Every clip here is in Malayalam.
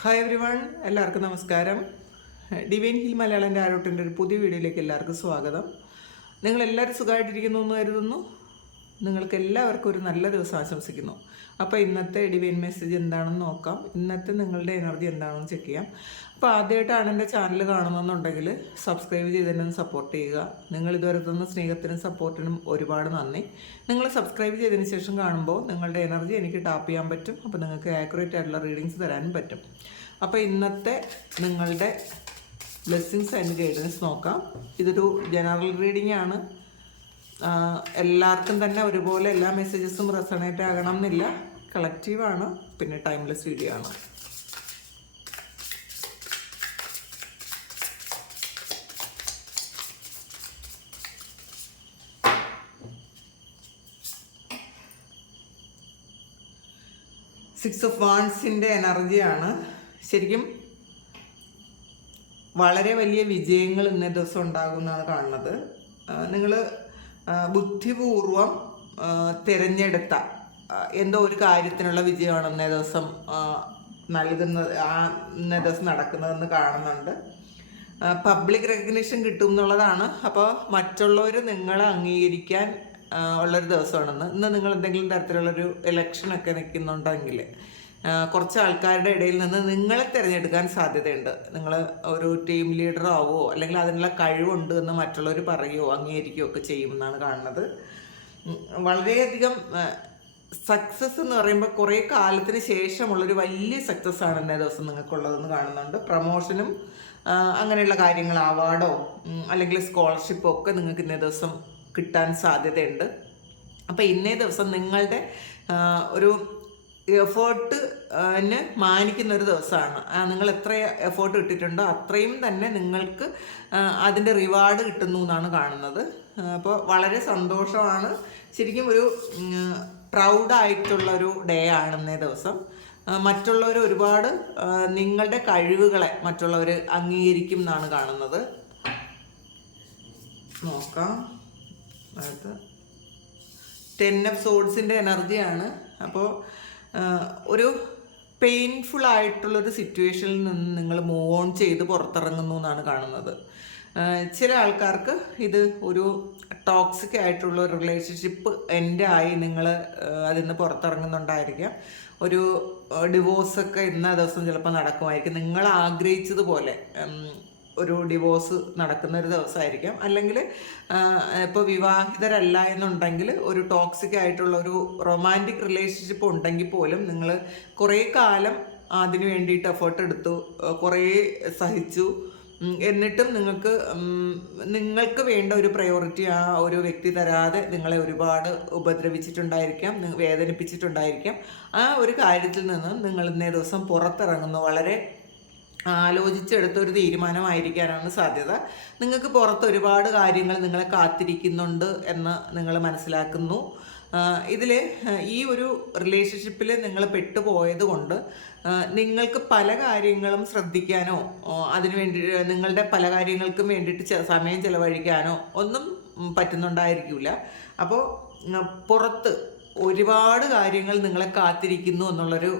ഹായ് എവരി വൺ, എല്ലാവർക്കും നമസ്കാരം. ഡിവൈൻ ഹിൽ മലയാളം ആരോട്ടിൻ്റെ ഒരു പുതിയ വീഡിയോയിലേക്ക് എല്ലാവർക്കും സ്വാഗതം. നിങ്ങളെല്ലാവരും സുഖമായിട്ടിരിക്കുന്നു എന്ന് കരുതുന്നു. നിങ്ങൾക്ക് എല്ലാവർക്കും ഒരു നല്ല ദിവസം ആശംസിക്കുന്നു. അപ്പോൾ ഇന്നത്തെ ഡിവൈൻ മെസ്സേജ് എന്താണെന്ന് നോക്കാം. ഇന്നത്തെ നിങ്ങളുടെ എനർജി എന്താണെന്ന് ചെക്ക് ചെയ്യാം. അപ്പോൾ ആദ്യമായിട്ടാണ് എൻ്റെ ചാനൽ കാണുന്നതെന്നുണ്ടെങ്കിൽ സബ്സ്ക്രൈബ് ചെയ്തതിനും സപ്പോർട്ട് ചെയ്യുക. നിങ്ങൾ ഇതുവരെ തന്ന സ്നേഹത്തിനും സപ്പോർട്ടിനും ഒരുപാട് നന്ദി. നിങ്ങൾ സബ്സ്ക്രൈബ് ചെയ്തതിന് ശേഷം കാണുമ്പോൾ നിങ്ങളുടെ എനർജി എനിക്ക് ടാപ്പ് ചെയ്യാൻ പറ്റും. അപ്പോൾ നിങ്ങൾക്ക് ആക്യുറേറ്റ് ആയിട്ടുള്ള റീഡിങ്സ് തരാനും പറ്റും. അപ്പോൾ ഇന്നത്തെ നിങ്ങളുടെ ബ്ലെസ്സിങ്സ് ആൻഡ് ഗൈഡൻസ് നോക്കാം. ഇതൊരു ജനറൽ റീഡിംഗ് ആണ്. എല്ലാവർക്കും തന്നെ ഒരുപോലെ എല്ലാ മെസ്സേജസും റെസണേറ്റ് ആകണം എന്നില്ല. കളക്റ്റീവാണ്, പിന്നെ ടൈംലെസ് വീഡിയോ ആണ്. സിക്സ് ഓഫ് വാൺസിൻ്റെ എനർജിയാണ്. ശരിക്കും വളരെ വലിയ വിജയങ്ങൾ ഇന്നേ ദിവസം ഉണ്ടാകുമെന്നാണ് കാണുന്നത്. നിങ്ങൾ ബുദ്ധിപൂർവം തിരഞ്ഞെടുത്ത എന്തോ ഒരു കാര്യത്തിനുള്ള വിജയമാണ് ഇന്നേ ദിവസം നൽകുന്നത്, ഇന്നേ ദിവസം നടക്കുന്നതെന്ന് കാണുന്നുണ്ട്. പബ്ലിക് റെക്കഗ്നിഷൻ കിട്ടും എന്നുള്ളതാണ്. അപ്പോൾ മറ്റുള്ളവർ നിങ്ങളെ അംഗീകരിക്കാൻ ഉള്ളൊരു ദിവസമാണെന്ന്. ഇന്ന് നിങ്ങൾ എന്തെങ്കിലും തരത്തിലുള്ളൊരു ഇലക്ഷനൊക്കെ നിൽക്കുന്നുണ്ടെങ്കിൽ കുറച്ച് ആൾക്കാരുടെ ഇടയിൽ നിന്ന് നിങ്ങളെ തിരഞ്ഞെടുക്കാൻ സാധ്യതയുണ്ട്. നിങ്ങൾ ഒരു ടീം ലീഡർ ആവുമോ അല്ലെങ്കിൽ അതിനുള്ള കഴിവുണ്ട് എന്ന് മറ്റുള്ളവർ പറയുകയോ അംഗീകരിക്കുകയോ ഒക്കെ ചെയ്യുമെന്നാണ് കാണുന്നത്. വളരെയധികം സക്സസ് എന്ന് പറയുമ്പോൾ കുറേ കാലത്തിന് ശേഷമുള്ളൊരു വലിയ സക്സസ് ആണ് ഇന്നേ ദിവസം നിങ്ങൾക്കുള്ളതെന്ന് കാണുന്നുണ്ട്. പ്രമോഷനും അങ്ങനെയുള്ള കാര്യങ്ങൾ, അവാർഡോ അല്ലെങ്കിൽ സ്കോളർഷിപ്പോ ഒക്കെ നിങ്ങൾക്ക് ഇന്നേ ദിവസം കിട്ടാൻ സാധ്യതയുണ്ട്. അപ്പോൾ ഇന്നേ ദിവസം നിങ്ങളുടെ ഒരു എഫേർട്ടിന് മാനിക്കുന്ന ഒരു ദിവസമാണ്. നിങ്ങൾ എത്ര എഫേർട്ട് ഇട്ടിട്ടുണ്ടോ അത്രയും തന്നെ നിങ്ങൾക്ക് അതിൻ്റെ റിവാർഡ് കിട്ടുന്നു എന്നാണ് കാണുന്നത്. അപ്പോൾ വളരെ സന്തോഷമാണ്. ശരിക്കും ഒരു പ്രൗഡായിട്ടുള്ളൊരു ഡേ ആണ് ഇന്നേ ദിവസം. മറ്റുള്ളവർ ഒരുപാട് നിങ്ങളുടെ കഴിവുകളെ മറ്റുള്ളവർ അംഗീകരിക്കും എന്നാണ് കാണുന്നത്. നോക്കാം. അത് 10 ഓഫ് സോഡ്സിൻ്റെ എനർജിയാണ്. അപ്പോൾ ഒരു പെയിൻഫുൾ ആയിട്ടുള്ളൊരു സിറ്റുവേഷനിൽ നിന്ന് നിങ്ങൾ മൂവ് ഓൺ ചെയ്ത് പുറത്തിറങ്ങുന്നു എന്നാണ് കാണുന്നത്. ചില ആൾക്കാർക്ക് ഇത് ഒരു ടോക്സിക് ആയിട്ടുള്ള ഒരു റിലേഷൻഷിപ്പ് എൻഡ് ആയി നിങ്ങൾ അതിൽ നിന്ന് പുറത്തിറങ്ങുന്നുണ്ടായിരിക്കാം. ഒരു ഡിവോഴ്സൊക്കെ ഇന്ന ദിവസം ചിലപ്പോൾ നടക്കുമായിരിക്കും. നിങ്ങൾ ആഗ്രഹിച്ചതുപോലെ ഒരു ഡിവോഴ്സ് നടക്കുന്ന ഒരു ദിവസമായിരിക്കാം. അല്ലെങ്കിൽ ഇപ്പോൾ വിവാഹിതരല്ല എന്നുണ്ടെങ്കിൽ ഒരു ടോക്സിക് ആയിട്ടുള്ള ഒരു റൊമാൻറ്റിക് റിലേഷൻഷിപ്പ് ഉണ്ടെങ്കിൽ പോലും നിങ്ങൾ കുറേ കാലം അതിന് വേണ്ടിയിട്ട് എഫേർട്ട് എടുത്തു, കുറേ സഹിച്ചു. എന്നിട്ടും നിങ്ങൾക്ക് വേണ്ട ഒരു പ്രയോറിറ്റി ആ ഒരു വ്യക്തി തരാതെ നിങ്ങളെ ഒരുപാട് ഉപദ്രവിച്ചിട്ടുണ്ടായിരിക്കാം, വേദനിപ്പിച്ചിട്ടുണ്ടായിരിക്കാം. ആ ഒരു കാര്യത്തിൽ നിന്ന് നിങ്ങൾ ഇന്നേ ദിവസം പുറത്തിറങ്ങുന്നു. വളരെ ആലോചിച്ചെടുത്ത ഒരു തീരുമാനമായിരിക്കാനാണ് സാധ്യത. നിങ്ങൾക്ക് പുറത്ത് ഒരുപാട് കാര്യങ്ങൾ നിങ്ങളെ കാത്തിരിക്കുന്നുണ്ട് എന്ന് നിങ്ങൾ മനസ്സിലാക്കുന്നു. ഇതിൽ ഈ ഒരു റിലേഷൻഷിപ്പിൽ നിങ്ങൾ പെട്ടുപോയത് കൊണ്ട് നിങ്ങൾക്ക് പല കാര്യങ്ങളും ശ്രദ്ധിക്കാനോ അതിനുവേണ്ടി നിങ്ങളുടെ പല കാര്യങ്ങൾക്കും വേണ്ടിയിട്ട് സമയം ചിലവഴിക്കാനോ ഒന്നും പറ്റുന്നുണ്ടായിരിക്കില്ല. അപ്പോൾ പുറത്ത് ഒരുപാട് കാര്യങ്ങൾ നിങ്ങളെ കാത്തിരിക്കുന്നു എന്നുള്ളൊരു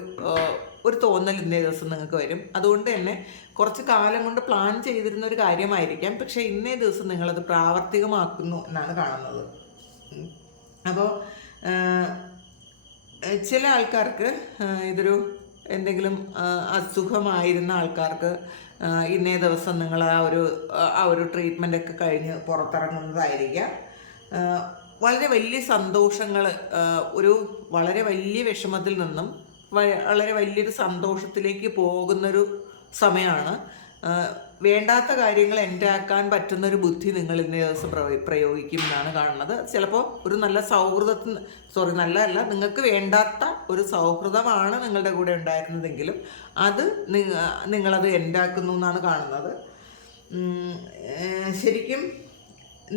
തോന്നൽ ഇന്നേ ദിവസം നിങ്ങൾക്ക് വരും. അതുകൊണ്ട് തന്നെ കുറച്ച് കാലം കൊണ്ട് പ്ലാൻ ചെയ്തിരുന്ന ഒരു കാര്യമായിരിക്കാം, പക്ഷേ ഇന്നേ ദിവസം നിങ്ങളത് പ്രാവർത്തികമാക്കുന്നു എന്നാണ് കാണുന്നത്. അപ്പോൾ ചില ആൾക്കാർക്ക് ഇതൊരു എന്തെങ്കിലും അസുഖമായിരുന്ന ആൾക്കാർക്ക് ഇന്നേ ദിവസം നിങ്ങൾ ആ ഒരു ട്രീറ്റ്മെൻറ്റൊക്കെ കഴിഞ്ഞ് പുറത്തിറങ്ങുന്നതായിരിക്കാം. വളരെ വലിയ സന്തോഷങ്ങൾ, ഒരു വളരെ വലിയ വിഷമത്തിൽ നിന്നും വളരെ വലിയൊരു സന്തോഷത്തിലേക്ക് പോകുന്നൊരു സമയമാണ്. വേണ്ടാത്ത കാര്യങ്ങൾ എൻഡാക്കാൻ പറ്റുന്നൊരു ബുദ്ധി നിങ്ങൾ ഇന്നേ ദിവസം പ്രയോഗിക്കും എന്നാണ് കാണുന്നത്. ചിലപ്പോൾ ഒരു നല്ല നല്ലതല്ല, നിങ്ങൾക്ക് വേണ്ടാത്ത ഒരു സൗഹൃദമാണ് നിങ്ങളുടെ കൂടെ ഉണ്ടായിരുന്നതെങ്കിലും അത് നിങ്ങളത് എൻഡാക്കുന്നു എന്നാണ് കാണുന്നത്. ശരിക്കും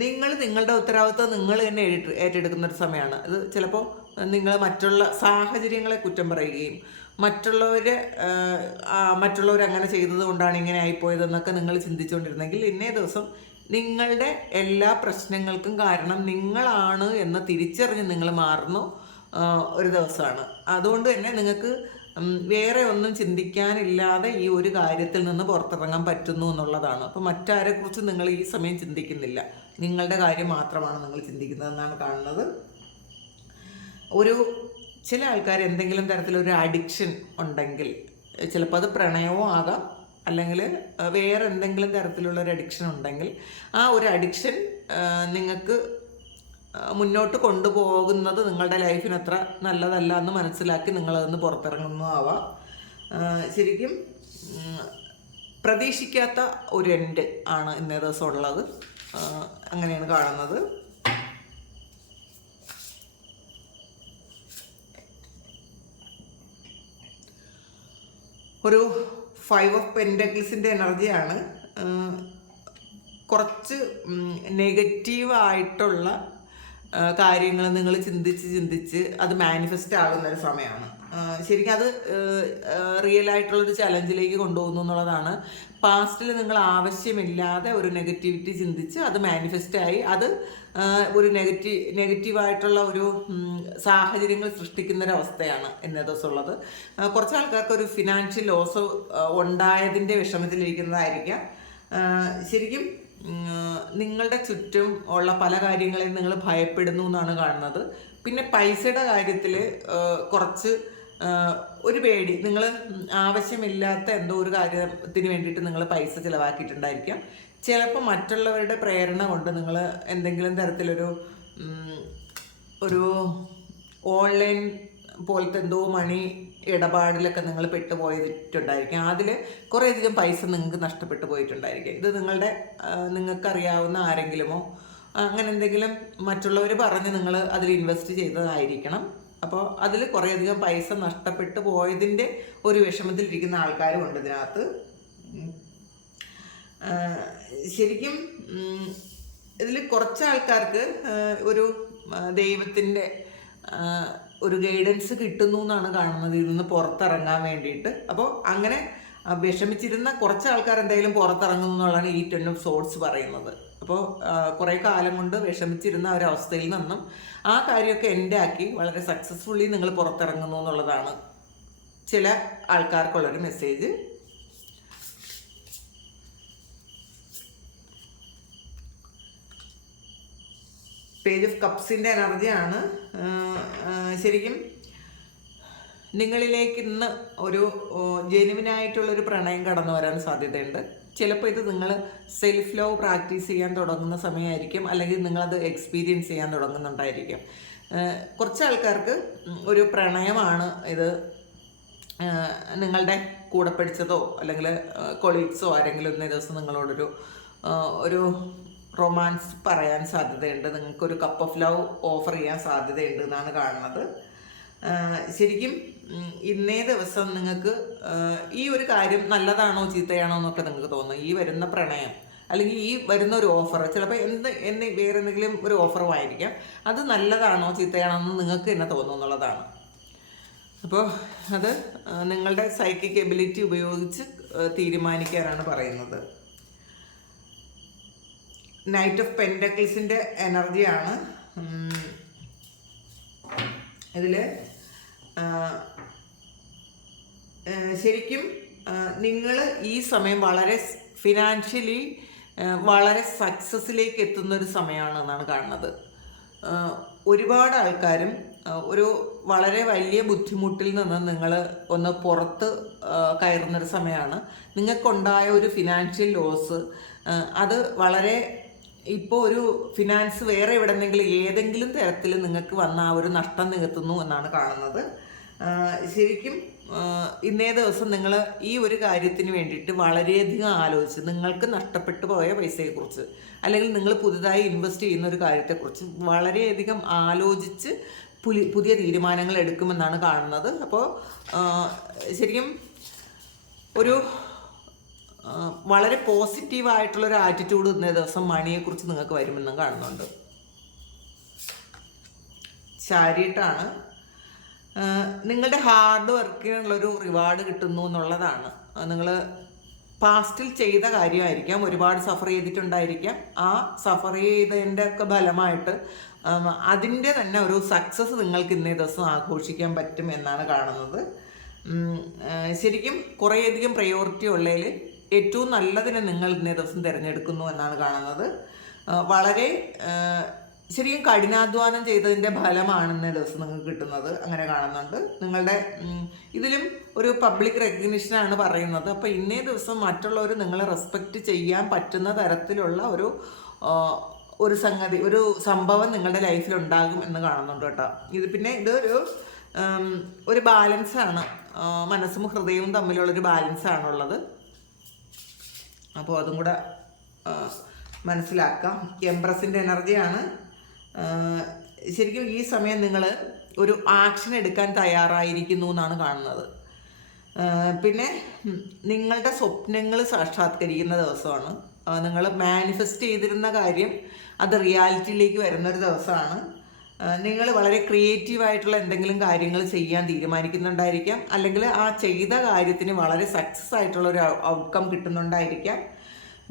നിങ്ങളുടെ ഉത്തരവാദിത്വം നിങ്ങൾ തന്നെ ഏറ്റെടുക്കുന്നൊരു സമയമാണ് ഇത്. ചിലപ്പോൾ നിങ്ങൾ മറ്റുള്ള സാഹചര്യങ്ങളെ കുറ്റം പറയുകയും മറ്റുള്ളവർ അങ്ങനെ ചെയ്തത് കൊണ്ടാണ് ഇങ്ങനെ ആയിപ്പോയതെന്നൊക്കെ നിങ്ങൾ ചിന്തിച്ചുകൊണ്ടിരുന്നെങ്കിൽ ഇന്നേ ദിവസം നിങ്ങളുടെ എല്ലാ പ്രശ്നങ്ങൾക്കും കാരണം നിങ്ങളാണ് എന്ന് തിരിച്ചറിഞ്ഞ് നിങ്ങൾ മാറുന്നു ഒരു ദിവസമാണ്. അതുകൊണ്ട് തന്നെ നിങ്ങൾക്ക് വേറെ ഒന്നും ചിന്തിക്കാനില്ലാതെ ഈ ഒരു കാര്യത്തിൽ നിന്ന് പുറത്തിറങ്ങാൻ പറ്റുന്നു എന്നുള്ളതാണ്. അപ്പോൾ മറ്റാരെക്കുറിച്ച് നിങ്ങൾ ഈ സമയം ചിന്തിക്കുന്നില്ല, നിങ്ങളുടെ കാര്യം മാത്രമാണ് നിങ്ങൾ ചിന്തിക്കുന്നതെന്നാണ് കാണുന്നത്. ചില ആൾക്കാർ എന്തെങ്കിലും തരത്തിലൊരു അഡിക്ഷൻ ഉണ്ടെങ്കിൽ, ചിലപ്പോൾ അത് പ്രണയവും ആകാം, അല്ലെങ്കിൽ വേറെ എന്തെങ്കിലും തരത്തിലുള്ള ഒരു അഡിക്ഷൻ ഉണ്ടെങ്കിൽ ആ ഒരു അഡിക്ഷൻ നിങ്ങൾക്ക് മുന്നോട്ട് കൊണ്ടുപോകുന്നത് നിങ്ങളുടെ ലൈഫിന് അത്ര നല്ലതല്ല എന്ന് മനസ്സിലാക്കി നിങ്ങളതൊന്ന് പുറത്തിറങ്ങുന്നതാവാം. ശരിക്കും പ്രതീക്ഷിക്കാത്ത ഒരു എൻഡ് ആണ് ഇന്നേ ദിവസം ഉള്ളത്, അങ്ങനെയാണ് കാണുന്നത്. ഒരു 5 ഓഫ് പെൻറ്റക്കിൾസിൻ്റെ എനർജിയാണ്. കുറച്ച് നെഗറ്റീവായിട്ടുള്ള കാര്യങ്ങൾ നിങ്ങൾ ചിന്തിച്ച് അത് മാനിഫെസ്റ്റ് ആകുന്നൊരു സമയമാണ്. ശരിക്കും അത് റിയൽ ആയിട്ടുള്ളൊരു ചലഞ്ചിലേക്ക് കൊണ്ടുപോകുന്നു എന്നുള്ളതാണ്. പാസ്റ്റിൽ നിങ്ങൾ ആവശ്യമില്ലാതെ ഒരു നെഗറ്റിവിറ്റി ചിന്തിച്ച് അത് മാനിഫെസ്റ്റായി അത് ഒരു നെഗറ്റീവായിട്ടുള്ള ഒരു സാഹചര്യങ്ങൾ സൃഷ്ടിക്കുന്നൊരവസ്ഥയാണ് ഇന്നേ ദിവസമുള്ളത്. കുറച്ച് ആൾക്കാർക്ക് ഒരു ഫിനാൻഷ്യൽ ലോസ് ഉണ്ടായതിൻ്റെ വിഷമത്തിലിരിക്കുന്നതായിരിക്കാം. ശരിക്കും നിങ്ങളുടെ ചുറ്റും ഉള്ള പല കാര്യങ്ങളെയും നിങ്ങൾ ഭയപ്പെടുന്നു എന്നാണ് കാണുന്നത്. പിന്നെ പൈസയുടെ കാര്യത്തിൽ കുറച്ച് ഒരു പേടി, നിങ്ങൾ ആവശ്യമില്ലാത്ത എന്തോ ഒരു കാര്യത്തിന് വേണ്ടിയിട്ട് നിങ്ങൾ പൈസ ചിലവാക്കിയിട്ടുണ്ടായിരിക്കാം. ചിലപ്പോൾ മറ്റുള്ളവരുടെ പ്രേരണ കൊണ്ട് നിങ്ങൾ എന്തെങ്കിലും തരത്തിലൊരു ഓൺലൈൻ പോലത്തെ എന്തോ മണി ഇടപാടിലൊക്കെ നിങ്ങൾ പെട്ടുപോയിട്ടുണ്ടായിരിക്കും. അതിൽ കുറേയധികം പൈസ നിങ്ങൾക്ക് നഷ്ടപ്പെട്ടു പോയിട്ടുണ്ടായിരിക്കും. ഇത് നിങ്ങൾക്കറിയാവുന്ന ആരെങ്കിലുമോ അങ്ങനെ എന്തെങ്കിലും മറ്റുള്ളവർ പറഞ്ഞ് നിങ്ങൾ അതിൽ ഇൻവെസ്റ്റ് ചെയ്തതായിരിക്കണം. അപ്പോൾ അതിൽ കുറേയധികം പൈസ നഷ്ടപ്പെട്ടു പോയതിൻ്റെ ഒരു വിഷമത്തിലിരിക്കുന്ന ആൾക്കാരും ഉണ്ട് ഇതിനകത്ത്. ശരിക്കും ഇതിൽ കുറച്ച് ആൾക്കാർക്ക് ഒരു ദൈവത്തിൻ്റെ ഒരു ഗൈഡൻസ് കിട്ടുന്നു എന്നാണ് കാണുന്നത് ഇതിൽ നിന്ന് പുറത്തിറങ്ങാൻ വേണ്ടിയിട്ട്. അപ്പോൾ അങ്ങനെ വിഷമിച്ചിരുന്ന കുറച്ച് ആൾക്കാർ എന്തായാലും പുറത്തിറങ്ങുന്നു എന്നുള്ളതാണ് ഈ 10 ഓഫ് സോർഡ്സ് പറയുന്നത്. അപ്പോൾ കുറേ കാലം കൊണ്ട് വിഷമിച്ചിരുന്ന ഒരവസ്ഥയിൽ നിന്നും ആ കാര്യമൊക്കെ എൻഡ് ആക്കി വളരെ സക്സസ്ഫുള്ളി നിങ്ങൾ പുറത്തിറങ്ങുന്നു എന്നുള്ളതാണ് ചില ആൾക്കാർക്കുള്ളൊരു മെസ്സേജ്. പേജ് ഓഫ് കപ്സിൻ്റെ എനർജിയാണ്. ശരിക്കും നിങ്ങളിലേക്ക് ഇന്ന് ഒരു ജെനുവിനായിട്ടുള്ളൊരു പ്രണയം കടന്നു വരാൻ സാധ്യതയുണ്ട്. ചിലപ്പോൾ ഇത് നിങ്ങൾ സെൽഫ് ലവ് പ്രാക്ടീസ് ചെയ്യാൻ തുടങ്ങുന്ന സമയമായിരിക്കും, അല്ലെങ്കിൽ നിങ്ങളത് എക്സ്പീരിയൻസ് ചെയ്യാൻ തുടങ്ങുന്നുണ്ടായിരിക്കും. കുറച്ച് ആൾക്കാർക്ക് ഒരു പ്രണയമാണ് ഇത്. നിങ്ങളുടെ കൂടെ പഠിച്ചതോ അല്ലെങ്കിൽ കൊളീഗ്സോ ആരെങ്കിലും ഇന്നേ ദിവസം നിങ്ങളോടൊരു റൊമാൻസ് പറയാൻ സാധ്യതയുണ്ട്. നിങ്ങൾക്കൊരു കപ്പ് ഓഫ് ലവ് ഓഫർ ചെയ്യാൻ സാധ്യതയുണ്ട് എന്നാണ് കാണുന്നത്. ശരിക്കും ഇന്നേ ദിവസം നിങ്ങൾക്ക് ഈ ഒരു കാര്യം നല്ലതാണോ ചീത്തയാണോ എന്നൊക്കെ നിങ്ങൾക്ക് തോന്നും. ഈ വരുന്ന പ്രണയം അല്ലെങ്കിൽ ഈ വരുന്ന ഒരു ഓഫർ ചിലപ്പോൾ വേറെ എന്തെങ്കിലും ഒരു ഓഫറും ആയിരിക്കാം. അത് നല്ലതാണോ ചീത്തയാണോ എന്ന് നിങ്ങൾക്ക് തന്നെ തോന്നും എന്നുള്ളതാണ്. അപ്പോൾ അത് നിങ്ങളുടെ സൈക്കിക് എബിലിറ്റി ഉപയോഗിച്ച് തീരുമാനിക്കാനാണ് പറയുന്നത്. നൈറ്റ് ഓഫ് പെൻറ്റക്കിൾസിൻ്റെ എനർജിയാണ്. ഇതിൽ ശരിക്കും നിങ്ങൾ ഈ സമയം വളരെ ഫിനാൻഷ്യലി വളരെ സക്സസ്സിലേക്ക് എത്തുന്നൊരു സമയമാണ് എന്നാണ് കാണുന്നത്. ഒരുപാട് ആൾക്കാരും ഒരു വളരെ വലിയ ബുദ്ധിമുട്ടിൽ നിന്ന് നിങ്ങൾ ഒന്ന് പുറത്ത് കയറുന്നൊരു സമയമാണ്. നിങ്ങൾക്കുണ്ടായ ഒരു ഫിനാൻഷ്യൽ ലോസ് അത് വളരെ ഇപ്പോൾ ഒരു ഫിനാൻസ് വേറെ എവിടെന്നെങ്കിലും ഏതെങ്കിലും തരത്തിൽ നിങ്ങൾക്ക് വന്ന ആ ഒരു നഷ്ടം നികത്തുന്നു എന്നാണ് കാണുന്നത്. ശരിക്കും ഇന്നേ ദിവസം നിങ്ങൾ ഈ ഒരു കാര്യത്തിന് വേണ്ടിയിട്ട് വളരെയധികം ആലോചിച്ച് നിങ്ങൾക്ക് നഷ്ടപ്പെട്ടു പോയ പൈസയെക്കുറിച്ച് അല്ലെങ്കിൽ നിങ്ങൾ പുതുതായി ഇൻവെസ്റ്റ് ചെയ്യുന്ന ഒരു കാര്യത്തെക്കുറിച്ച് വളരെയധികം ആലോചിച്ച് പുതിയ തീരുമാനങ്ങൾ എടുക്കുമെന്നാണ് കാണുന്നത്. അപ്പോൾ ശരിക്കും വളരെ പോസിറ്റീവായിട്ടുള്ളൊരു ആറ്റിറ്റ്യൂഡ് ഇന്നേ ദിവസം മണിയെക്കുറിച്ച് നിങ്ങൾക്ക് വരുമെന്നും കാണുന്നുണ്ട്. ചാരിയറ്റാണ്. നിങ്ങളുടെ ഹാർഡ് വർക്കിനുള്ളൊരു റിവാർഡ് കിട്ടുന്നു എന്നുള്ളതാണ്. നിങ്ങൾ പാസ്റ്റിൽ ചെയ്ത കാര്യമായിരിക്കാം, ഒരുപാട് സഫർ ചെയ്തിട്ടുണ്ടായിരിക്കാം. ആ സഫർ ചെയ്തതിൻ്റെ ഒക്കെ ഫലമായിട്ട് അതിൻ്റെ തന്നെ ഒരു സക്സസ് നിങ്ങൾക്ക് ഇന്നേ ദിവസം ആഘോഷിക്കാൻ പറ്റും എന്നാണ് കാണുന്നത്. ശരിക്കും കുറേയധികം പ്രയോറിറ്റി ഉള്ളതിൽ ഏറ്റവും നല്ലതിനെ നിങ്ങൾ ഇന്നേ ദിവസം തിരഞ്ഞെടുക്കുന്നു എന്നാണ് കാണുന്നത്. വളരെ ശരിക്കും കഠിനാധ്വാനം ചെയ്തതിൻ്റെ ഫലമാണ് ഇന്നേ ദിവസം നിങ്ങൾക്ക് കിട്ടുന്നത്, അങ്ങനെ കാണുന്നുണ്ട്. നിങ്ങളുടെ ഇതിലും ഒരു പബ്ലിക് റെക്കഗ്നിഷനാണ് പറയുന്നത്. അപ്പോൾ ഇന്നേ ദിവസം മറ്റുള്ളവർ നിങ്ങളെ റെസ്പെക്റ്റ് ചെയ്യാൻ പറ്റുന്ന തരത്തിലുള്ള ഒരു സംഗതി, ഒരു സംഭവം നിങ്ങളുടെ ലൈഫിൽ ഉണ്ടാകും എന്ന് കാണുന്നുണ്ട് കേട്ടോ. ഇത് പിന്നെ ഇതൊരു ഒരു ബാലൻസാണ്, മനസ്സും ഹൃദയവും തമ്മിലുള്ളൊരു ബാലൻസാണുള്ളത്. അപ്പോൾ അതും കൂടെ മനസ്സിലാക്കാം. എംപ്രസിൻ്റെ എനർജിയാണ്. ശരിക്കും ഈ സമയം നിങ്ങൾ ഒരു ആക്ഷൻ എടുക്കാൻ തയ്യാറായിരിക്കുന്നു എന്നാണ് കാണുന്നത്. പിന്നെ നിങ്ങളുടെ സ്വപ്നങ്ങൾ സാക്ഷാത്കരിക്കുന്ന ദിവസമാണ്. നിങ്ങൾ മാനിഫെസ്റ്റ് ചെയ്തിരുന്ന കാര്യം അത് റിയാലിറ്റിയിലേക്ക് വരുന്നൊരു ദിവസമാണ്. നിങ്ങൾ വളരെ ക്രിയേറ്റീവായിട്ടുള്ള എന്തെങ്കിലും കാര്യങ്ങൾ ചെയ്യാൻ തീരുമാനിക്കുന്നുണ്ടായിരിക്കാം, അല്ലെങ്കിൽ ആ ചെയ്ത കാര്യത്തിന് വളരെ സക്സസ് ആയിട്ടുള്ളൊരു ഔട്ട്കം കിട്ടുന്നുണ്ടായിരിക്കാം.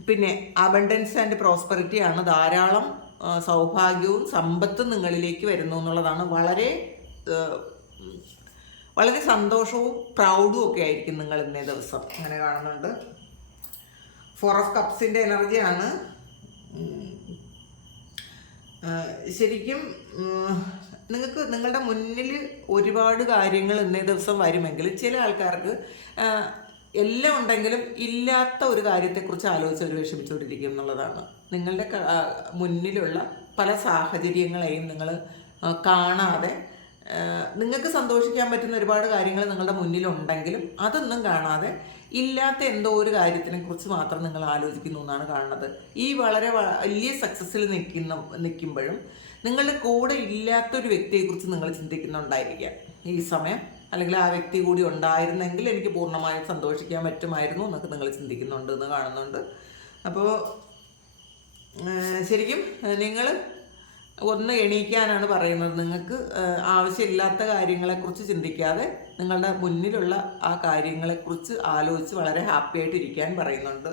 പിന്നെ അബണ്ടൻസ് ആൻഡ് പ്രോസ്പെറിറ്റിയാണ്. ധാരാളം സൗഭാഗ്യവും സമ്പത്തും നിങ്ങളിലേക്ക് വരുന്നു എന്നുള്ളതാണ്. വളരെ വളരെ സന്തോഷവും പ്രൗഡും ഒക്കെ ആയിരിക്കും നിങ്ങൾ ഇന്നേ ദിവസം, അങ്ങനെ കാണുന്നുണ്ട്. 4 ഓഫ് കപ്സിൻ്റെ എനർജിയാണ്. ശരിക്കും നിങ്ങൾക്ക് നിങ്ങളുടെ മുന്നിൽ ഒരുപാട് കാര്യങ്ങൾ ഇന്നേ ദിവസം വരുമെങ്കിൽ ചില ആൾക്കാർക്ക് എല്ലാം ഉണ്ടെങ്കിലും ഇല്ലാത്ത ഒരു കാര്യത്തെക്കുറിച്ച് ആലോചിച്ച് അവർ വിഷമിച്ചുകൊണ്ടിരിക്കും എന്നുള്ളതാണ്. നിങ്ങളുടെ മുന്നിലുള്ള പല സാഹചര്യങ്ങളെയും നിങ്ങൾ കാണാതെ, നിങ്ങൾക്ക് സന്തോഷിക്കാൻ പറ്റുന്ന ഒരുപാട് കാര്യങ്ങൾ നിങ്ങളുടെ മുന്നിലുണ്ടെങ്കിലും അതൊന്നും കാണാതെ ഇല്ലാത്ത എന്തോ ഒരു കാര്യത്തിനെ കുറിച്ച് മാത്രം നിങ്ങൾ ആലോചിക്കുന്നു എന്നാണ് കാണുന്നത്. ഈ വളരെ വലിയ സക്സസ്സിൽ നിൽക്കുമ്പോഴും നിങ്ങളുടെ കൂടെ ഇല്ലാത്തൊരു വ്യക്തിയെക്കുറിച്ച് നിങ്ങൾ ചിന്തിക്കുന്നുണ്ടായിരിക്കാം ഈ സമയം. അല്ലെങ്കിൽ ആ വ്യക്തി കൂടി ഉണ്ടായിരുന്നെങ്കിൽ എനിക്ക് പൂർണ്ണമായും സന്തോഷിക്കാൻ പറ്റുമായിരുന്നു എന്നൊക്കെ നിങ്ങൾ ചിന്തിക്കുന്നുണ്ട് എന്ന് കാണുന്നുണ്ട്. അപ്പോൾ ശരിക്കും നിങ്ങൾ ഒന്ന് എണീക്കാനാണ് പറയുന്നത്. നിങ്ങൾക്ക് ആവശ്യമില്ലാത്ത കാര്യങ്ങളെക്കുറിച്ച് ചിന്തിക്കാതെ നിങ്ങളുടെ മുന്നിലുള്ള ആ കാര്യങ്ങളെക്കുറിച്ച് ആലോചിച്ച് വളരെ ഹാപ്പി ആയിട്ടിരിക്കാൻ പറയുന്നുണ്ട്.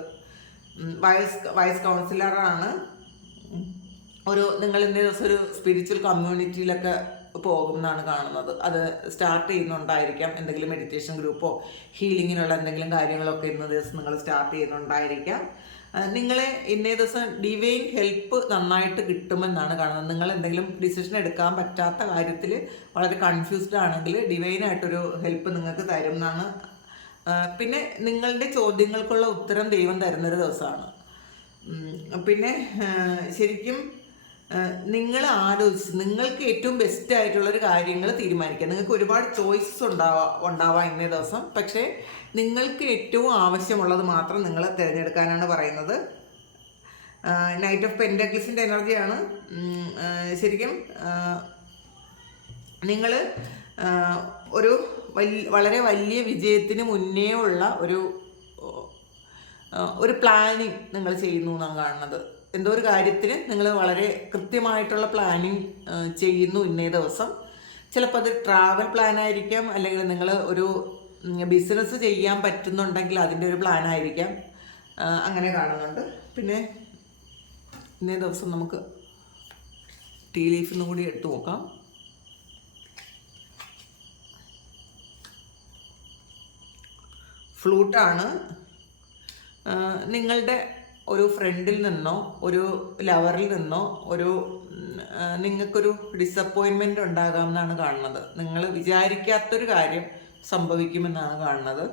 വൈസ് കൗൺസിലറാണ്. നിങ്ങൾ ഇന്നേ ദിവസം ഒരു സ്പിരിച്വൽ കമ്മ്യൂണിറ്റിയിലൊക്കെ പോകും എന്നാണ് കാണുന്നത്. അത് സ്റ്റാർട്ട് ചെയ്യുന്നുണ്ടായിരിക്കാം. എന്തെങ്കിലും മെഡിറ്റേഷൻ ഗ്രൂപ്പോ ഹീലിങ്ങിനുള്ള എന്തെങ്കിലും കാര്യങ്ങളൊക്കെ ഇന്ന ദിവസം നിങ്ങൾ സ്റ്റാർട്ട് ചെയ്യുന്നുണ്ടായിരിക്കാം. നിങ്ങളെ ഇന്നേ ദിവസം ഡിവൈൻ ഹെൽപ്പ് നന്നായിട്ട് കിട്ടുമെന്നാണ് കാണുന്നത്. നിങ്ങൾ എന്തെങ്കിലും ഡിസിഷൻ എടുക്കാൻ പറ്റാത്ത കാര്യത്തിൽ വളരെ കൺഫ്യൂസ്ഡ് ആണെങ്കിൽ ഡിവൈനായിട്ടൊരു ഹെൽപ്പ് നിങ്ങൾക്ക് തരും എന്നാണ്. പിന്നെ നിങ്ങളുടെ ചോദ്യങ്ങൾക്കുള്ള ഉത്തരം ദൈവം തരുന്നൊരു ദിവസമാണ്. പിന്നെ ശരിക്കും നിങ്ങൾ ആലോചിച്ച് നിങ്ങൾക്ക് ഏറ്റവും ബെസ്റ്റ് ആയിട്ടുള്ളൊരു കാര്യങ്ങൾ തീരുമാനിക്കുക. നിങ്ങൾക്ക് ഒരുപാട് ചോയ്സസ് ഉണ്ടാവാം ഇന്നേ ദിവസം, പക്ഷേ നിങ്ങൾക്ക് ഏറ്റവും ആവശ്യമുള്ളത് മാത്രം നിങ്ങൾ തിരഞ്ഞെടുക്കാനാണ് പറയുന്നത്. നൈറ്റ് ഓഫ് പെൻറ്റക്കിൾസിൻ്റെ എനർജിയാണ്. ശരിക്കും നിങ്ങൾ ഒരു വളരെ വലിയ വിജയത്തിന് മുന്നേ ഉള്ള ഒരു പ്ലാനിങ് നിങ്ങൾ ചെയ്യുന്നു എന്നാണ് കാണുന്നത്. എന്തോ ഒരു കാര്യത്തിന് നിങ്ങൾ വളരെ കൃത്യമായിട്ടുള്ള പ്ലാനിങ് ചെയ്യുന്നു ഇന്നേ ദിവസം. ചിലപ്പോൾ അത് ട്രാവൽ പ്ലാൻ ആയിരിക്കാം, അല്ലെങ്കിൽ നിങ്ങൾ ഒരു ബിസിനസ് ചെയ്യാൻ പറ്റുന്നുണ്ടെങ്കിൽ അതിൻ്റെ ഒരു പ്ലാൻ ആയിരിക്കാം, അങ്ങനെ കാണുന്നുണ്ട്. പിന്നെ ഇന്നേ ദിവസം നമുക്ക് ടീ ലീഫിന്നും കൂടി എടുത്തു നോക്കാം. ഫ്ലൂട്ടാണ്. നിങ്ങളുടെ ഒരു ഫ്രണ്ടിൽ നിന്നോ ഒരു ലവറിൽ നിന്നോ നിങ്ങൾക്കൊരു ഡിസപ്പോയിൻമെൻ്റ് ഉണ്ടാകാമെന്നാണ് കാണുന്നത്. നിങ്ങൾ വിചാരിക്കാത്തൊരു കാര്യം സംഭവിക്കുമെന്നാണ് കാണുന്നത്.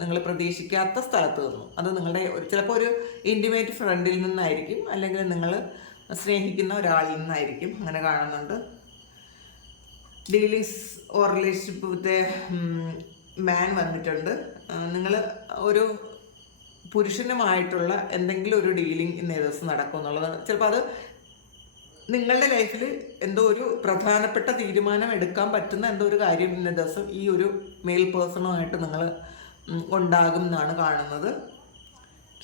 നിങ്ങൾ പ്രതീക്ഷിക്കാത്ത സ്ഥലത്ത് നിന്നു. അത് നിങ്ങളുടെ ചിലപ്പോൾ ഒരു ഇൻറ്റിമേറ്റ് ഫ്രണ്ടിൽ നിന്നായിരിക്കും, അല്ലെങ്കിൽ നിങ്ങൾ സ്നേഹിക്കുന്ന ഒരാളിൽ നിന്നായിരിക്കും, അങ്ങനെ കാണുന്നുണ്ട്. ഡീലിങ്സ് ഓർ റിലേഷൻഷിപ്പ് വിത്ത് മാൻ വന്നിട്ടുണ്ട്. നിങ്ങൾ ഒരു പുരുഷനുമായിട്ടുള്ള എന്തെങ്കിലും ഒരു ഡീലിംഗ് ഇന്നേ ദിവസം നടക്കും എന്നുള്ളതാണ്. ചിലപ്പോൾ അത് നിങ്ങളുടെ ലൈഫിൽ എന്തോ ഒരു പ്രധാനപ്പെട്ട തീരുമാനം എടുക്കാൻ പറ്റുന്ന എന്തോ ഒരു കാര്യം ഇന്നേ ദിവസം ഈ ഒരു മെയിൽ പേഴ്സണുമായിട്ട് നിങ്ങൾ ഉണ്ടാകും എന്നാണ് കാണുന്നത്.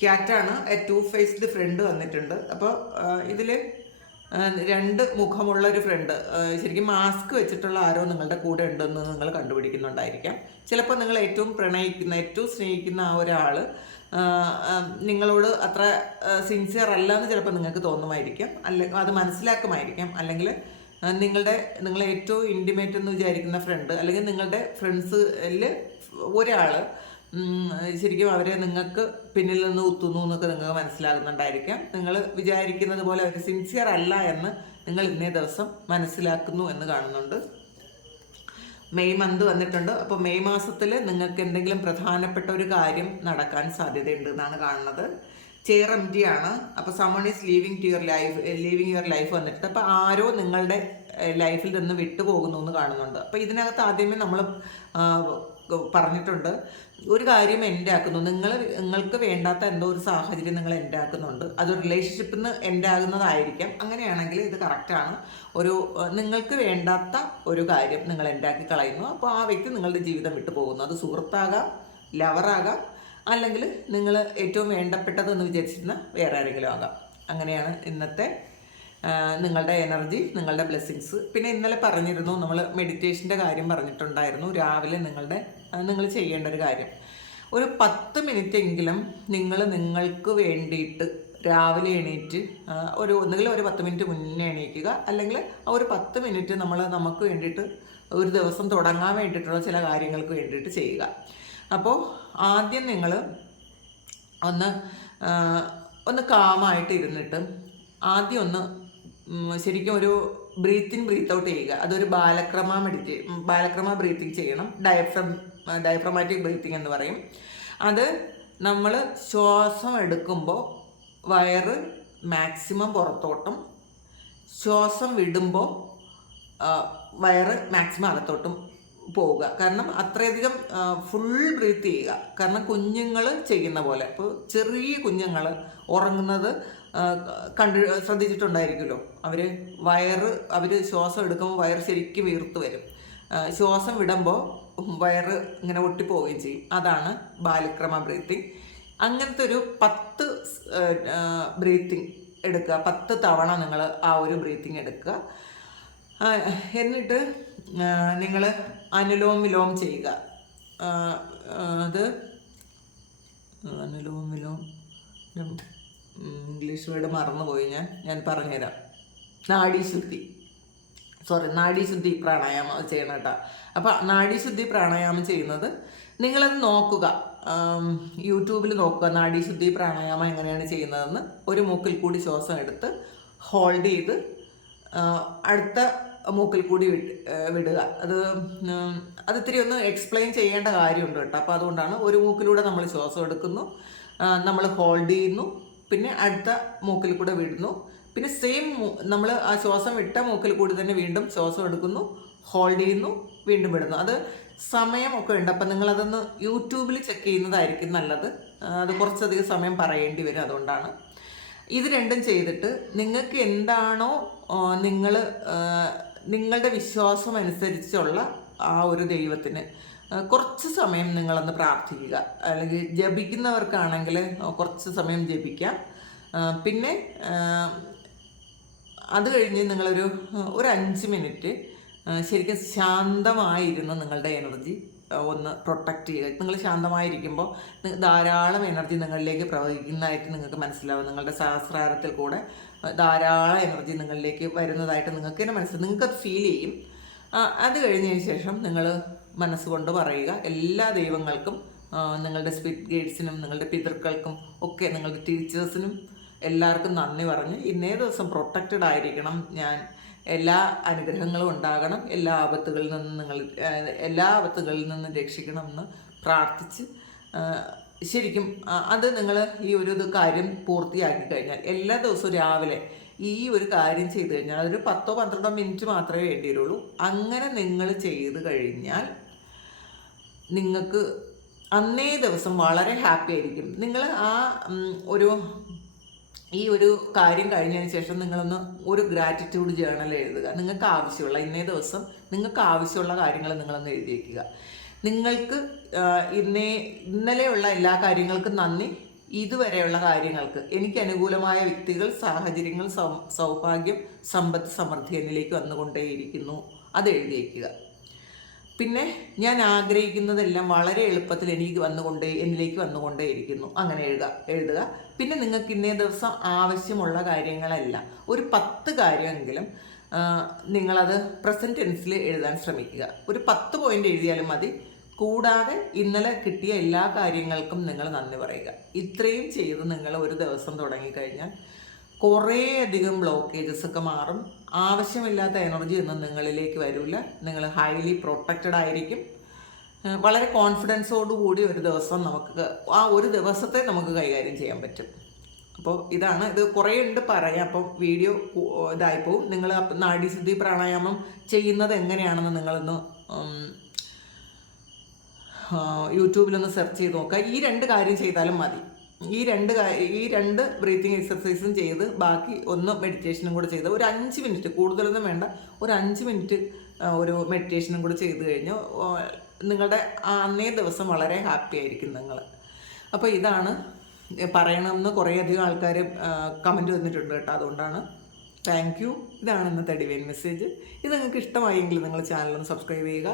ക്യാറ്റാണ്. എ 2 ഫേസ്ഡ് ഫ്രണ്ട് വന്നിട്ടുണ്ട്. അപ്പോൾ ഇതിൽ 2 മുഖമുള്ള ഒരു ഫ്രണ്ട്, ശരിക്കും മാസ്ക് വെച്ചിട്ടുള്ള ആരോ നിങ്ങളുടെ കൂടെ ഉണ്ടെന്ന് നിങ്ങൾ കണ്ടുപിടിക്കുന്നുണ്ടായിരിക്കാം. ചിലപ്പോൾ നിങ്ങൾ ഏറ്റവും പ്രണയിക്കുന്ന, ഏറ്റവും സ്നേഹിക്കുന്ന ആ ഒരാൾ നിങ്ങളോട് അത്ര സിൻസിയർ അല്ല എന്ന് ചിലപ്പോൾ നിങ്ങൾക്ക് തോന്നുമായിരിക്കാം, അല്ലെങ്കിൽ അത് മനസ്സിലാക്കുമായിരിക്കാം. അല്ലെങ്കിൽ നിങ്ങളെ ഏറ്റവും ഇൻറ്റിമേറ്റ് എന്ന് വിചാരിക്കുന്ന ഫ്രണ്ട്, അല്ലെങ്കിൽ നിങ്ങളുടെ ഫ്രണ്ട്സിൽ ഒരാൾ ശരിക്കും അവരെ നിങ്ങൾക്ക് പിന്നിൽ നിന്ന് കുത്തുന്നു എന്നൊക്കെ നിങ്ങൾക്ക് മനസ്സിലാകുന്നുണ്ടായിരിക്കാം. നിങ്ങൾ വിചാരിക്കുന്നത് പോലെ അവർ സിൻസിയർ അല്ല എന്ന് നിങ്ങൾ ഇന്നേ ദിവസം മനസ്സിലാക്കുന്നു എന്ന് കാണുന്നുണ്ട്. മെയ് മന്ത് വന്നിട്ടുണ്ട്. അപ്പോൾ മെയ് മാസത്തിൽ നിങ്ങൾക്ക് എന്തെങ്കിലും പ്രധാനപ്പെട്ട ഒരു കാര്യം നടക്കാൻ സാധ്യതയുണ്ട് എന്നാണ് കാണുന്നത്. ചെയർ എംപ്റ്റി ആണ്. അപ്പോൾ someone is living your life വന്നിട്ട് അപ്പോൾ ആരോ നിങ്ങളുടെ ലൈഫിൽ നിന്ന് വിട്ടുപോകുന്നു എന്ന് കാണുന്നുണ്ട്. അപ്പോൾ ഇതിനകത്ത് ആദ്യമേ നമ്മൾ പറഞ്ഞിട്ടുണ്ട്, ഒരു കാര്യം എൻഡ് ആക്കുന്നു, നിങ്ങൾക്ക് വേണ്ടാത്ത എന്തോ ഒരു സാഹചര്യം നിങ്ങൾ എൻഡ് ആക്കുന്നുണ്ട്. അതൊരു റിലേഷൻഷിപ്പിൽ നിന്ന് എൻഡ് ആകുന്നതായിരിക്കാം. അങ്ങനെയാണെങ്കിൽ ഇത് കറക്റ്റാണ്. ഒരു നിങ്ങൾക്ക് വേണ്ടാത്ത ഒരു കാര്യം നിങ്ങൾ എൻഡാക്കി കളയുന്നു. അപ്പോൾ ആ വ്യക്തി നിങ്ങളുടെ ജീവിതം വിട്ടു പോകുന്നു. അത് സുഹൃത്താകാം, ലവറാകാം, അല്ലെങ്കിൽ നിങ്ങൾ ഏറ്റവും വേണ്ടപ്പെട്ടതെന്ന് വിചാരിച്ചിരുന്ന വേറെ ആരെങ്കിലും ആകാം. അങ്ങനെയാണ് ഇന്നത്തെ നിങ്ങളുടെ എനർജി, നിങ്ങളുടെ ബ്ലെസ്സിങ്സ്. പിന്നെ ഇന്നലെ പറഞ്ഞിരുന്നു, നമ്മൾ മെഡിറ്റേഷൻ്റെ കാര്യം പറഞ്ഞിട്ടുണ്ടായിരുന്നു. രാവിലെ നിങ്ങൾ ചെയ്യേണ്ട ഒരു കാര്യം, ഒരു 10 മിനിറ്റെങ്കിലും നിങ്ങൾക്ക് വേണ്ടിയിട്ട് രാവിലെ എണീറ്റ് ഒന്നുകിൽ ഒരു 10 മിനിറ്റ് മുന്നേ എണീക്കുക, അല്ലെങ്കിൽ ഒരു 10 മിനിറ്റ് നമുക്ക് വേണ്ടിയിട്ട് ഒരു ദിവസം തുടങ്ങാൻ വേണ്ടിയിട്ടുള്ള ചില കാര്യങ്ങൾക്ക് വേണ്ടിയിട്ട് ചെയ്യുക. അപ്പോൾ ആദ്യം നിങ്ങൾ ഒന്ന് കാമായിട്ട് ഇരുന്നിട്ട് ആദ്യം ശരിക്കും ഒരു ബ്രീത്ത് ഇൻ ബ്രീത്ത് ഔട്ട് ചെയ്യുക. അതൊരു ബാലക്രമ ബ്രീത്തിങ് ചെയ്യണം. ഡയഫ്രമാറ്റിക് ബ്രീത്തിങ് എന്ന് പറയും. അത് നമ്മൾ ശ്വാസം എടുക്കുമ്പോൾ വയറ് മാക്സിമം പുറത്തോട്ടും, ശ്വാസം വിടുമ്പോൾ വയറ് മാക്സിമം അകത്തോട്ടും പോവുക. കാരണം അത്രയധികം ഫുൾ ബ്രീത്ത് ചെയ്യുക. കാരണം കുഞ്ഞുങ്ങൾ ചെയ്യുന്ന പോലെ, ഇപ്പോൾ ചെറിയ കുഞ്ഞുങ്ങൾ ഉറങ്ങുന്നത് ശ്രദ്ധിച്ചിട്ടുണ്ടായിരിക്കുമല്ലോ. അവർ ശ്വാസം എടുക്കുമ്പോൾ വയറ് ശരിക്കും വീർത്ത് വരും. ശ്വാസം വിടുമ്പോൾ വയറ് ഇങ്ങനെ ഒട്ടിപ്പോവുകയും ചെയ്യും. അതാണ് ബാലക്രമ ബ്രീത്തിങ്. അങ്ങനത്തെ ഒരു 10 ബ്രീത്തിങ് എടുക്കുക. 10 തവണ നിങ്ങൾ ആ ഒരു ബ്രീത്തിങ് എടുക്കുക. എന്നിട്ട് നിങ്ങൾ അനുലോം വിലോം ചെയ്യുക. അത് അനുലോം വിലോം, ഇംഗ്ലീഷ് വേർഡ് മറന്നുപോയി, ഞാൻ പറഞ്ഞുതരാം. നാഡീശുദ്ധി പ്രാണായാമം ചെയ്യണം കേട്ടോ. അപ്പോൾ നാഡീശുദ്ധി പ്രാണായാമം ചെയ്യുന്നത് നിങ്ങളത് നോക്കുക, യൂട്യൂബിൽ നോക്കുക. നാഡീശുദ്ധി പ്രാണായാമം എങ്ങനെയാണ് ചെയ്യുന്നതെന്ന് ഒരു മൂക്കിൽ കൂടി ശ്വാസം എടുത്ത് ഹോൾഡ് ചെയ്ത് അടുത്ത മൂക്കിൽ കൂടി വിടുക. അത് ഇത്തിരി ഒന്ന് എക്സ്പ്ലെയിൻ ചെയ്യേണ്ട കാര്യമുണ്ട് കേട്ടോ. അപ്പോൾ അതുകൊണ്ടാണ് ഒരു മൂക്കിലൂടെ നമ്മൾ ശ്വാസം എടുക്കുന്നു, നമ്മൾ ഹോൾഡ് ചെയ്യുന്നു, പിന്നെ അടുത്ത മൂക്കിൽ കൂടെ വിടുന്നു, പിന്നെ സെയിം നമ്മൾ ആ ശ്വാസം വിട്ട മൂക്കിൽ കൂടി തന്നെ വീണ്ടും ശ്വാസം എടുക്കുന്നു, ഹോൾഡ് ചെയ്യുന്നു, വീണ്ടും വിടുന്നു. അത് സമയമൊക്കെ ഉണ്ട്. അപ്പം നിങ്ങളതൊന്ന് യൂട്യൂബിൽ ചെക്ക് ചെയ്യുന്നതായിരിക്കും നല്ലത്. അത് കുറച്ചധികം സമയം പറയേണ്ടി വരും. അതുകൊണ്ടാണ് ഇത് രണ്ടും ചെയ്തിട്ട് നിങ്ങൾക്ക് എന്താണോ നിങ്ങളുടെ വിശ്വാസം അനുസരിച്ചുള്ള ആ ഒരു ദൈവത്തിന് കുറച്ച് സമയം നിങ്ങളൊന്ന് പ്രാർത്ഥിക്കുക. അല്ലെങ്കിൽ ജപിക്കുന്നവർക്കാണെങ്കിൽ കുറച്ച് സമയം ജപിക്കാം. പിന്നെ അത് കഴിഞ്ഞ് നിങ്ങളൊരു 5 മിനിറ്റ് ശരിക്കും ശാന്തമായിരുന്ന് നിങ്ങളുടെ എനർജി ഒന്ന് പ്രൊട്ടക്റ്റ് ചെയ്യുക. നിങ്ങൾ ശാന്തമായിരിക്കുമ്പോൾ ധാരാളം എനർജി നിങ്ങളിലേക്ക് പ്രവഹിക്കുന്നതായിട്ട് നിങ്ങൾക്ക് മനസ്സിലാവും. നിങ്ങളുടെ സഹസ്രാരത്തിൽ കൂടെ ധാരാളം എനർജി നിങ്ങളിലേക്ക് വരുന്നതായിട്ട് നിങ്ങൾക്ക് തന്നെ നിങ്ങൾക്കത് ഫീൽ ചെയ്യും. അത് കഴിഞ്ഞതിന് ശേഷം നിങ്ങൾ മനസ്സുകൊണ്ട് പറയുക, എല്ലാ ദൈവങ്ങൾക്കും, നിങ്ങളുടെ സ്പിരിറ്റ് ഗൈഡ്സിനും, നിങ്ങളുടെ പിതൃക്കൾക്കും ഒക്കെ, നിങ്ങളുടെ ടീച്ചേഴ്സിനും എല്ലാവർക്കും നന്ദി പറഞ്ഞ് ഇന്നേ ദിവസം പ്രൊട്ടക്റ്റഡ് ആയിരിക്കണം ഞാൻ, എല്ലാ അനുഗ്രഹങ്ങളും ഉണ്ടാകണം, എല്ലാ ആപത്തുകളിൽ നിന്നും രക്ഷിക്കണം എന്ന് പ്രാർത്ഥിച്ച് ശരിക്കും അത് നിങ്ങൾ ഈ ഒരു കാര്യം പൂർത്തിയാക്കി കഴിഞ്ഞാൽ, എല്ലാ ദിവസവും രാവിലെ ഈ ഒരു കാര്യം ചെയ്തു കഴിഞ്ഞാൽ അതൊരു 10-12 മിനിറ്റ് മാത്രമേ വേണ്ടി വരുള്ളൂ. അങ്ങനെ നിങ്ങൾ ചെയ്ത് കഴിഞ്ഞാൽ നിങ്ങൾക്ക് അന്നേ ദിവസം വളരെ ഹാപ്പി ആയിരിക്കും. നിങ്ങൾ ഈ ഒരു കാര്യം കഴിഞ്ഞതിന് ശേഷം നിങ്ങളൊന്ന് ഒരു ഗ്രാറ്റിറ്റ്യൂഡ് ജേർണൽ എഴുതുക. നിങ്ങൾക്ക് ആവശ്യമുള്ള ഇന്നേ ദിവസം നിങ്ങൾക്ക് ആവശ്യമുള്ള കാര്യങ്ങൾ നിങ്ങളൊന്ന് എഴുതി വയ്ക്കുക. നിങ്ങൾക്ക് ഇന്നലെയുള്ള എല്ലാ കാര്യങ്ങൾക്കും നന്ദി, ഇതുവരെയുള്ള കാര്യങ്ങൾക്ക് എനിക്ക് അനുകൂലമായ വ്യക്തികൾ, സാഹചര്യങ്ങൾ, സൗഭാഗ്യം, സമ്പത്ത്, സമൃദ്ധി എന്നിലേക്ക് വന്നുകൊണ്ടേയിരിക്കുന്നു, അത് എഴുതി വയ്ക്കുക. പിന്നെ ഞാൻ ആഗ്രഹിക്കുന്നതെല്ലാം വളരെ എളുപ്പത്തിൽ എന്നിലേക്ക് വന്നുകൊണ്ടേയിരിക്കുന്നു, അങ്ങനെ എഴുതുക. പിന്നെ നിങ്ങൾക്ക് ഇന്നേ ദിവസം ആവശ്യമുള്ള കാര്യങ്ങളെല്ലാം ഒരു 10 കാര്യമെങ്കിലും നിങ്ങളത് പ്രസൻറ്റ് ടെൻസിൽ എഴുതാൻ ശ്രമിക്കുക. ഒരു 10 പോയിന്റ് എഴുതിയാലും മതി. കൂടാതെ ഇന്നലെ കിട്ടിയ എല്ലാ കാര്യങ്ങൾക്കും നിങ്ങൾ നന്ദി പറയുക. ഇത്രയും ചെയ്ത് നിങ്ങൾ ഒരു ദിവസം തുടങ്ങിക്കഴിഞ്ഞാൽ കുറേയധികം ബ്ലോക്കേജസ് ഒക്കെ മാറും. ആവശ്യമില്ലാത്ത എനർജി ഒന്നും നിങ്ങളിലേക്ക് വരില്ല. നിങ്ങൾ ഹൈലി പ്രൊട്ടക്റ്റഡ് ആയിരിക്കും. വളരെ കോൺഫിഡൻസോടുകൂടി ഒരു ദിവസം നമുക്ക് ആ ഒരു ദിവസത്തെ നമുക്ക് കൈകാര്യം ചെയ്യാൻ പറ്റും. അപ്പോൾ ഇതാണ്, ഇത് കുറേ ഉണ്ട് പറയാം. അപ്പം വീഡിയോ ഇതായിപ്പോവും. നിങ്ങൾ നാഡീശുദ്ധി പ്രാണായാമം ചെയ്യുന്നത് എങ്ങനെയാണെന്ന് നിങ്ങളൊന്ന് യൂട്യൂബിലൊന്ന് സെർച്ച് ചെയ്ത് നോക്കുക. ഈ 2 കാര്യം ചെയ്താലും മതി. ഈ രണ്ട് ബ്രീത്തിങ് എക്സർസൈസും ചെയ്ത് ബാക്കി ഒന്ന് മെഡിറ്റേഷനും കൂടെ ചെയ്ത് ഒരു 5 മിനിറ്റ്, കൂടുതലൊന്നും വേണ്ട, ഒരു 5 മിനിറ്റ് ഒരു മെഡിറ്റേഷനും കൂടെ ചെയ്ത് കഴിഞ്ഞാൽ നിങ്ങളുടെ അന്നേ ദിവസം വളരെ ഹാപ്പി ആയിരിക്കും നിങ്ങൾ. അപ്പോൾ ഇതാണ് പറയണമെന്ന് കുറേയധികം ആൾക്കാർ കമൻറ്റ് വന്നിട്ടുണ്ട് കേട്ടോ. അതുകൊണ്ടാണ്. Thank you. ഇതാണ് ഇന്നത്തെ ഡിവൈൻ മെസ്സേജ്. ഇത് നിങ്ങൾക്ക് ഇഷ്ടമായെങ്കിൽ നിങ്ങൾ ചാനലൊന്ന് സബ്സ്ക്രൈബ് ചെയ്യുക.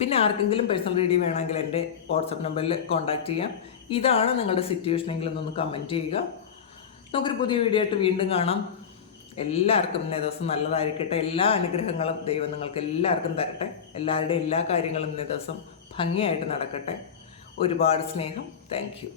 പിന്നെ ആർക്കെങ്കിലും പേഴ്സണൽ റീഡിംഗ് വേണമെങ്കിൽ എൻ്റെ വാട്സപ്പ് നമ്പറിൽ കോൺടാക്റ്റ് ചെയ്യാം. ഇതാണ് നിങ്ങളുടെ സിറ്റുവേഷനെങ്കിലും ഒന്ന് കമൻറ്റ് ചെയ്യുക. നമുക്കൊരു പുതിയ വീഡിയോ ആയിട്ട് വീണ്ടും കാണാം. എല്ലാവർക്കും ഇന്നേ ദിവസം നല്ലതായിരിക്കട്ടെ. എല്ലാ അനുഗ്രഹങ്ങളും ദൈവം നിങ്ങൾക്ക് എല്ലാവർക്കും തരട്ടെ. എല്ലാവരുടെയും എല്ലാ കാര്യങ്ങളും ഇന്നേ ദിവസം ഭംഗിയായിട്ട് നടക്കട്ടെ. ഒരുപാട് സ്നേഹം. Thank you.